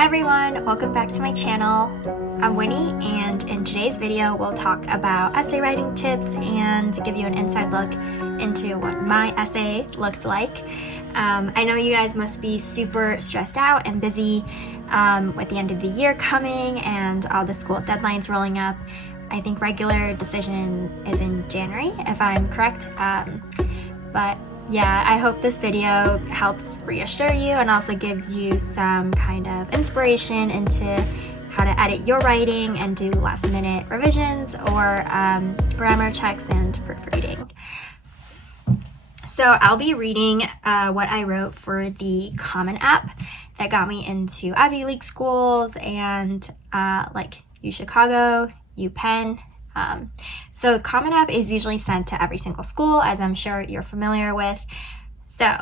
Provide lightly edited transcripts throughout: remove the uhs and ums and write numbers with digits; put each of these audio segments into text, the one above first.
Hi everyone, welcome back to my channel. I'm Winnie, and in today's video we'll talk about essay writing tips and give you an inside look into what my essay looked like. I know you guys must be super stressed out and busy with the end of the year coming and all the school deadlines rolling up. I think regular decision is in January, if I'm correct. But yeah, I hope this video helps reassure you and also gives you some kind of inspiration into how to edit your writing and do last minute revisions or grammar checks and proofreading. So I'll be reading what I wrote for the Common App that got me into Ivy League schools and like UChicago, UPenn. So the Common App is usually sent to every single school, as I'm sure you're familiar with. So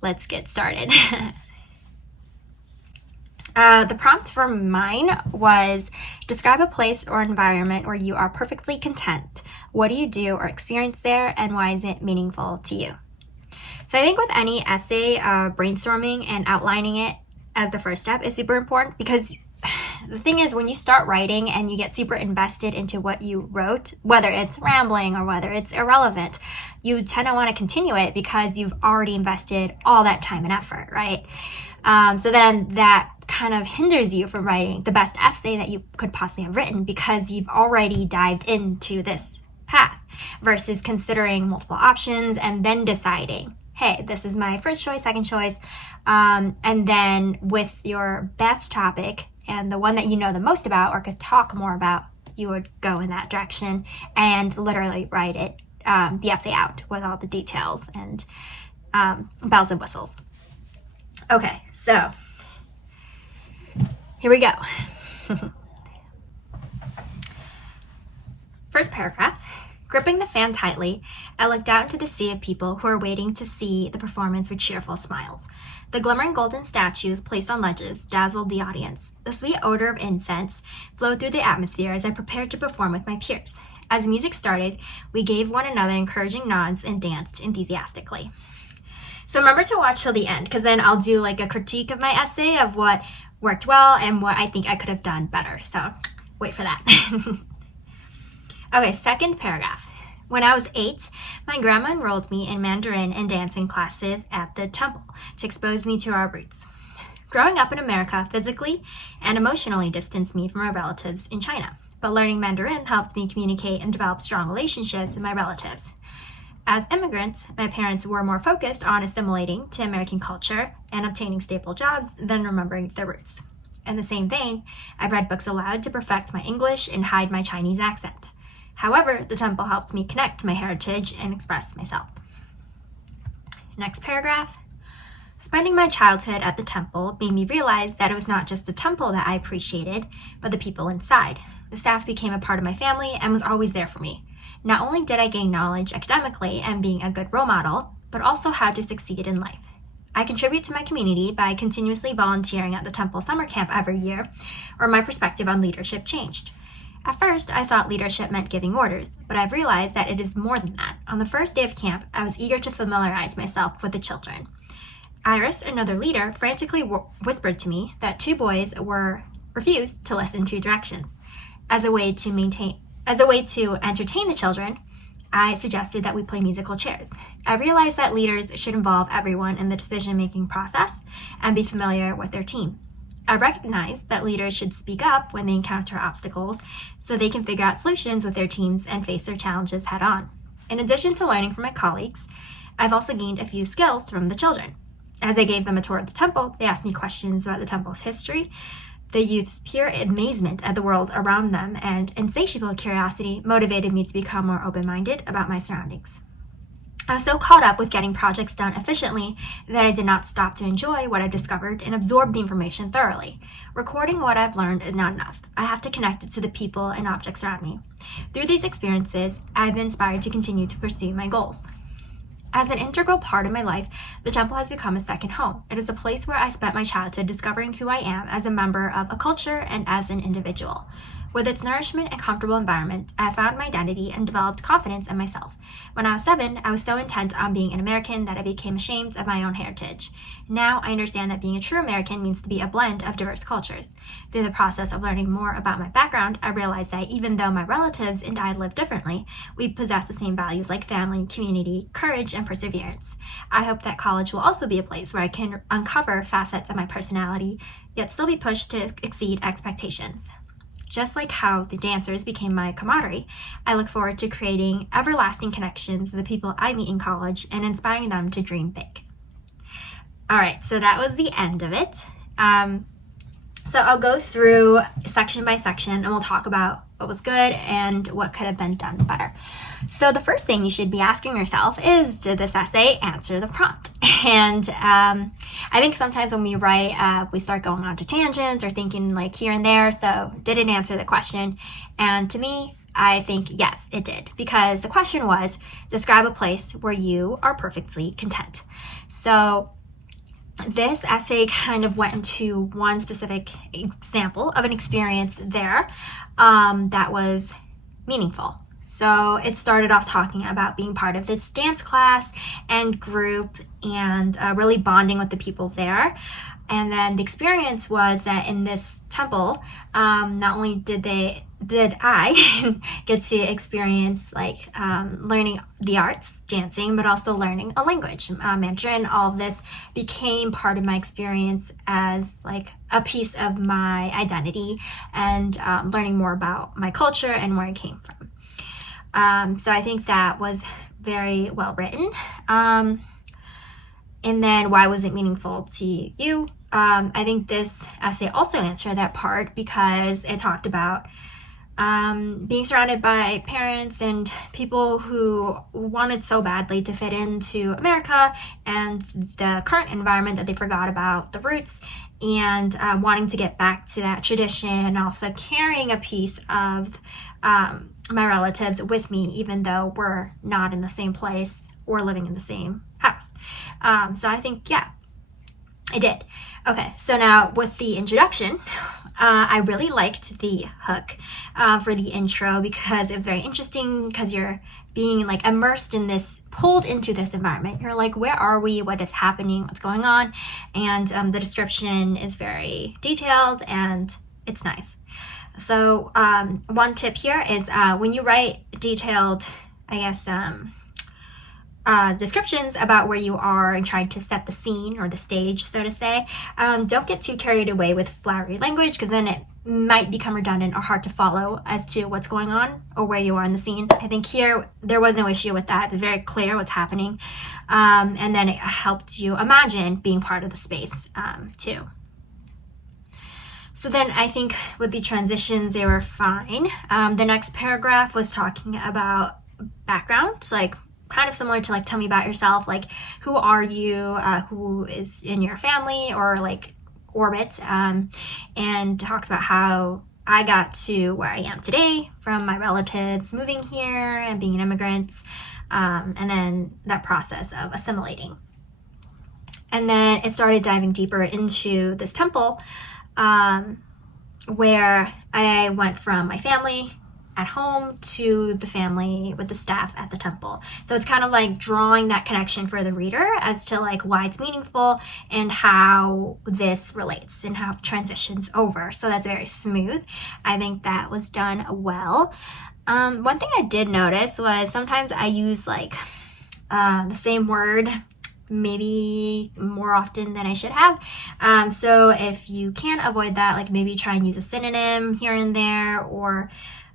let's get started. The prompt for mine was, describe a place or environment where you are perfectly content. What do you do or experience there, and why is it meaningful to you? So I think with any essay, brainstorming and outlining it as the first step is super important, because the thing is, when you start writing and you get super invested into what you wrote, whether it's rambling or whether it's irrelevant, you tend to want to continue it because you've already invested all that time and effort, right? So then that kind of hinders you from writing the best essay that you could possibly have written because you've already dived into this path versus considering multiple options and then deciding, hey, this is my first choice, second choice, and then with your best topic and the one that you know the most about or could talk more about, you would go in that direction and literally write it, the essay out with all the details and bells and whistles. Okay, so here we go. First paragraph. Gripping the fan tightly, I looked out into the sea of people who were waiting to see the performance with cheerful smiles. The glimmering golden statues placed on ledges dazzled the audience. The sweet odor of incense flowed through the atmosphere as I prepared to perform with my peers. As music started, we gave one another encouraging nods and danced enthusiastically. So remember to watch till the end, because then I'll do like a critique of my essay of what worked well and what I think I could have done better. So wait for that. Okay, second paragraph. When I was 8, my grandma enrolled me in Mandarin and dancing classes at the temple to expose me to our roots. Growing up in America physically and emotionally distanced me from my relatives in China, but learning Mandarin helped me communicate and develop strong relationships with my relatives. As immigrants, my parents were more focused on assimilating to American culture and obtaining stable jobs than remembering their roots. In the same vein, I read books aloud to perfect my English and hide my Chinese accent. However, the temple helped me connect to my heritage and express myself. Next paragraph. Spending my childhood at the temple made me realize that it was not just the temple that I appreciated, but the people inside. The staff became a part of my family and was always there for me. Not only did I gain knowledge academically and being a good role model, but also how to succeed in life. I contribute to my community by continuously volunteering at the temple summer camp every year, where my perspective on leadership changed. At first, I thought leadership meant giving orders, but I've realized that it is more than that. On the first day of camp, I was eager to familiarize myself with the children. Iris, another leader, frantically whispered to me that 2 boys refused to listen to directions. As a way to entertain the children, I suggested that we play musical chairs. I realized that leaders should involve everyone in the decision-making process and be familiar with their team. I recognize that leaders should speak up when they encounter obstacles so they can figure out solutions with their teams and face their challenges head on. In addition to learning from my colleagues, I've also gained a few skills from the children. As I gave them a tour of the temple, they asked me questions about the temple's history. The youth's pure amazement at the world around them and insatiable curiosity motivated me to become more open-minded about my surroundings. I was so caught up with getting projects done efficiently that I did not stop to enjoy what I discovered and absorb the information thoroughly. Recording what I've learned is not enough. I have to connect it to the people and objects around me. Through these experiences, I've been inspired to continue to pursue my goals. As an integral part of my life, the temple has become a second home. It is a place where I spent my childhood discovering who I am as a member of a culture and as an individual. With its nourishment and comfortable environment, I found my identity and developed confidence in myself. When I was 7, I was so intent on being an American that I became ashamed of my own heritage. Now I understand that being a true American means to be a blend of diverse cultures. Through the process of learning more about my background, I realized that even though my relatives and I live differently, we possess the same values like family, community, courage, and perseverance. I hope that college will also be a place where I can uncover facets of my personality, yet still be pushed to exceed expectations. Just like how the dancers became my camaraderie, I look forward to creating everlasting connections with the people I meet in college and inspiring them to dream big. All right, so that was the end of it. So I'll go through section by section and we'll talk about what was good and what could have been done better. So the first thing you should be asking yourself is, did this essay answer the prompt? And I think sometimes when we write, we start going on to tangents or thinking like here and there. So did it answer the question? And to me, I think yes, it did, because the question was, describe a place where you are perfectly content. So this essay kind of went into one specific example of an experience there that was meaningful. So it started off talking about being part of this dance class and group and really bonding with the people there. And then the experience was that in this temple, not only did I get to experience like learning the arts, dancing, but also learning a language, Mandarin. All of this became part of my experience as like a piece of my identity and learning more about my culture and where I came from. So I think that was very well written. And then why was it meaningful to you? I think this essay also answered that part because it talked about being surrounded by parents and people who wanted so badly to fit into America and the current environment that they forgot about the roots, and wanting to get back to that tradition, and also carrying a piece of my relatives with me, even though we're not in the same place or living in the same house. So I think, yeah, I did. Okay, so now with the introduction, I really liked the hook for the intro because it was very interesting, because you're being like immersed in this, pulled into this environment. You're like, where are we? What is happening? What's going on? And the description is very detailed and it's nice. So one tip here is when you write detailed, I guess, descriptions about where you are and trying to set the scene or the stage, so to say, don't get too carried away with flowery language, because then it might become redundant or hard to follow as to what's going on or where you are in the scene. I think here there was no issue with that. It's very clear what's happening, and then it helped you imagine being part of the space too. So then I think with the transitions, they were fine. The next paragraph was talking about background, like kind of similar to like, tell me about yourself, like who are you, who is in your family or like orbit, and talks about how I got to where I am today from my relatives moving here and being an immigrant, and then that process of assimilating. And then it started diving deeper into this temple, where I went from my family at home to the family with the staff at the temple. So it's kind of like drawing that connection for the reader as to like why it's meaningful and how this relates and how it transitions over. So that's very smooth. I think that was done well. One thing I did notice was sometimes I use like the same word maybe more often than I should have. So if you can avoid that, like maybe try and use a synonym here and there, or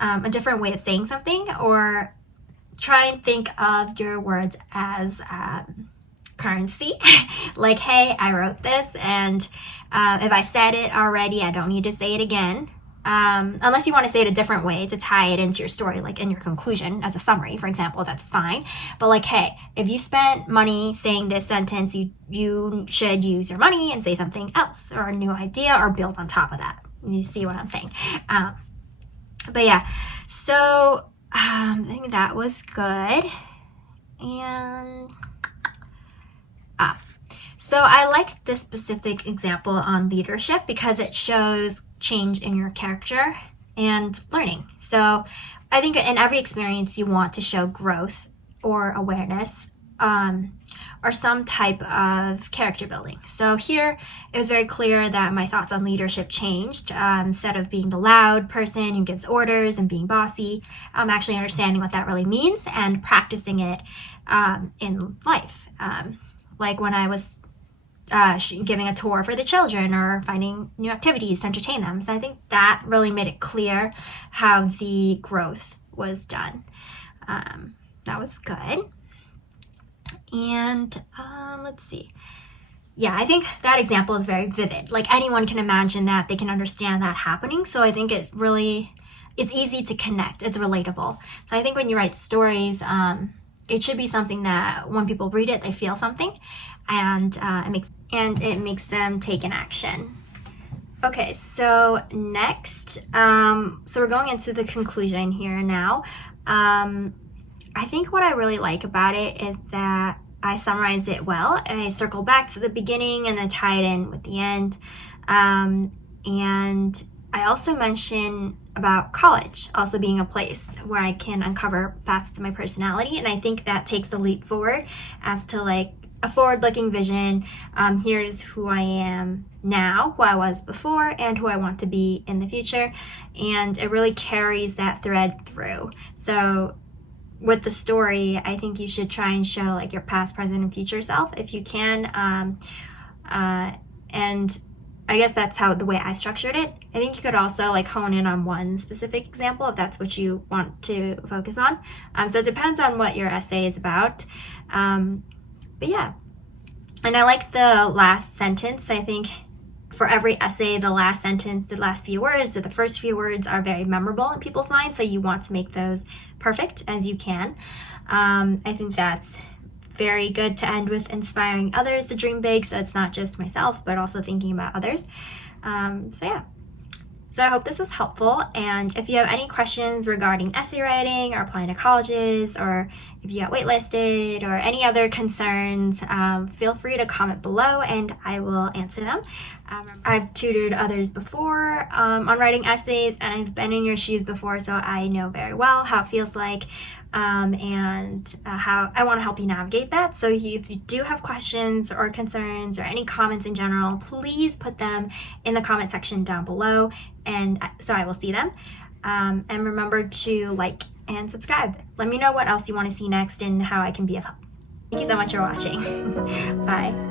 a different way of saying something, or try and think of your words as currency. Like, hey, I wrote this, and if I said it already, I don't need to say it again. Unless you want to say it a different way to tie it into your story, like in your conclusion as a summary, for example, that's fine. But like, hey, if you spent money saying this sentence, you should use your money and say something else or a new idea or build on top of that. You see what I'm saying? But yeah, so I think that was good. And so I liked this specific example on leadership because it shows change in your character and learning. So I think in every experience you want to show growth or awareness, or some type of character building. So here it was very clear that my thoughts on leadership changed. Instead of being the loud person who gives orders and being bossy, I'm actually understanding what that really means and practicing it in life. Like when I was giving a tour for the children or finding new activities to entertain them. So I think that really made it clear how the growth was done. That was good. And let's see. Yeah, I think that example is very vivid. Like anyone can imagine that, they can understand that happening. So I think it's easy to connect. It's relatable. So I think when you write stories, it should be something that when people read it, they feel something, and it makes them take an action. Okay, so next, so we're going into the conclusion here now. I think what I really like about it is that I summarize it well, and I circle back to the beginning and then tie it in with the end. And I also mention about college also being a place where I can uncover facets of my personality, and I think that takes the leap forward as to like a forward-looking vision. Here's who I am now, who I was before, and who I want to be in the future, and it really carries that thread through. So with the story, I think you should try and show like your past, present, and future self if you can. And I guess that's the way I structured it. I think you could also like hone in on one specific example if that's what you want to focus on. So it depends on what your essay is about. But yeah, and I like the last sentence. I think for every essay, the last sentence, the last few words, or the first few words are very memorable in people's minds. So you want to make those perfect as you can. I think that's very good to end with inspiring others to dream big. So it's not just myself, but also thinking about others. So yeah. So I hope this was helpful, and if you have any questions regarding essay writing or applying to colleges, or if you got waitlisted or any other concerns, feel free to comment below and I will answer them. I've tutored others before on writing essays, and I've been in your shoes before, so I know very well how it feels like, and how I want to help you navigate that. So if you do have questions or concerns or any comments in general, please put them in the comment section down below, and so I will see them. And remember to like and subscribe. Let me know what else you want to see next and how I can be of help. Thank you so much for watching. Bye.